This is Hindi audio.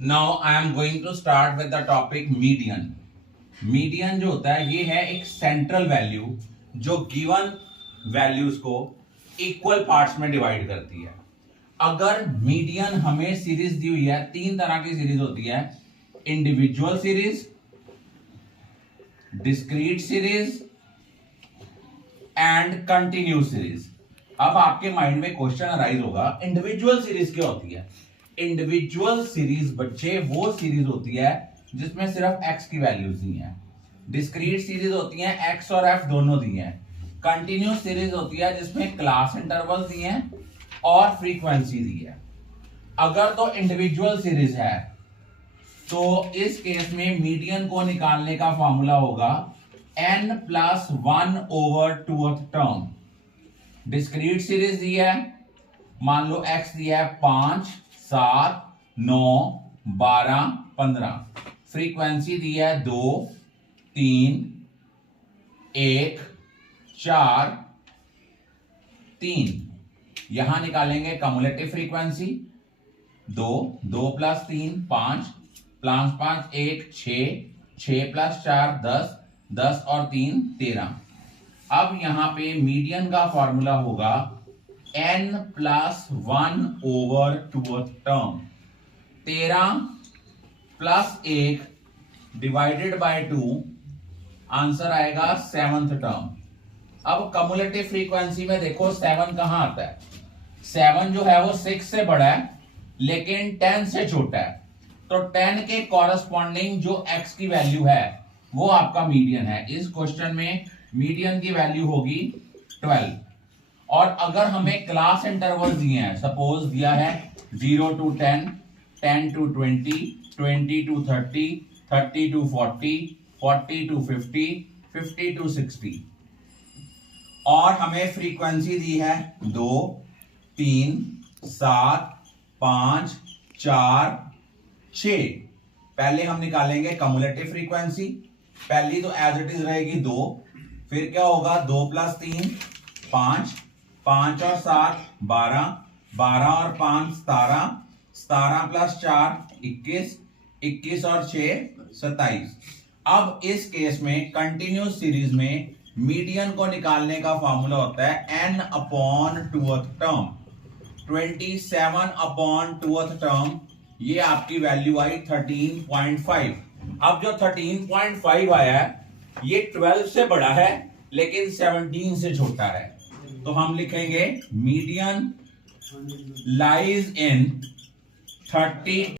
Now I am going to start with the topic median. Median जो होता है ये है एक सेंट्रल वैल्यू जो गिवन वैल्यूज को इक्वल पार्ट्स में डिवाइड करती है। अगर मीडियन हमें सीरीज दी हुई है, तीन तरह की सीरीज होती है, individual series, discrete series and continuous series. अब आपके माइंड में क्वेश्चन अराइज होगा, इंडिविजुअल सीरीज क्या होती है? इंडिविजुअल सीरीज बच्चे वो सीरीज होती है जिसमें सिर्फ x की वैल्यूज दी हैं। डिस्क्रीट सीरीज होती है x और f दोनों दी हैं। कंटिन्यूस सीरीज होती है जिसमें क्लास इंटरवल दी हैं और फ्रीक्वेंसी दी है। अगर तो इंडिविजुअल सीरीज है तो इस केस में मीडियन को निकालने का फॉर्मूला होगा n plus 1/2 term. Discrete series दी है, मान लो x दिया है 5, 7, 9, 12, 15। फ्रीक्वेंसी दी है 2, 3, 1, 4, 3। यहां निकालेंगे cumulative frequency 2, 2 plus 3 5, plus 5 1 6, 6 plus 4 10, 10 और 3 13। अब यहां पे मीडियन का फॉर्मूला होगा n plus 1/2 term. 13 plus 1 divided by 2, answer आएगा 7th टर्म। अब कम्युलेटिव फ्रीक्वेंसी में देखो 7 कहां आता है? 7 जो है वो 6 से बड़ा है लेकिन 10 से छोटा है, तो 10 के कॉरस्पॉन्डिंग जो x की वैल्यू है वो आपका मीडियन है। इस क्वेश्चन में मीडियन की वैल्यू होगी 12। और अगर हमें क्लास इंटरवल दिए हैं, सपोज दिया है 0 to 10, 10 to 20, 20 to 30, 30 to 40, 40 to 50, 50 to 60, और हमें फ्रीक्वेंसी दी है 2, 3, 7, 5, 4, 6। पहले हम निकालेंगे कम्युलेटिव फ्रीक्वेंसी। पहली तो एज इट इज रहेगी 2, फिर क्या होगा 2 प्लस 3 5, 5 और 7 12, 12 और 5 17, 17 प्लस 4 21, 21 और 6 27। अब इस केस में कंटिन्यूस सीरीज में मीडियन को निकालने का फॉर्मूला होता है n/2 टर्म। 27/2 टर्म, ये आपकी वैल्यू आई 13.5। अब जो 13.5 आया है ये 12 से बड़ा है लेकिन 17 से छोटा है, तो हम लिखेंगे मीडियन लाइज इन 30